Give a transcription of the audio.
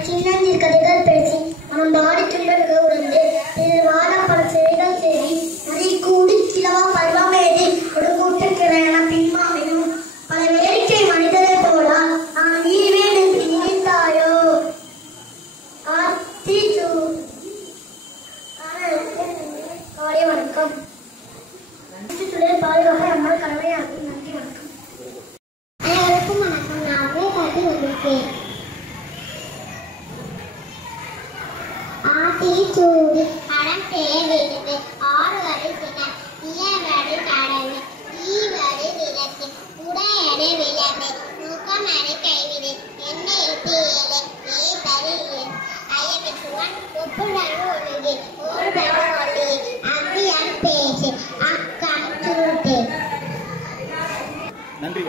சின்னஞ்சிறு கதைகள் பேசி அவன் பாடி திருடனுக்கு உணர்ந்து வாழ பல சிறைகள் சேரி அதை கூடி கிழவா பருவமேறி ஒரு கூட்டுக்கிறையான பின்மாவினும் பல வேடிக்கை மனிதரை போல நான் வீழ்வேன் என்று நினைத்தாயோ காலை வணக்கம். பாதுகாக்க அம்மா கடமையாகும். நன்றி வணக்கம். அனைவருக்கும் வணக்கம். நான் காட்டி வந்திருக்கேன். ஆத்திச்சூடி கடன் தேவையில்லை ஆறுவரை சின்ன இயவரை கடமை ஈவரை விளக்கு உடையடை விளக்கு நுகமடை கைவிடு என்னை எட்டியலை ஏதறி அயவிட்டுவன் ஒப்புடன் ஒழுகி ஒருவன் ஒளி அவ்வியால் பேசி அக்கம் சூட்டு. நன்றி.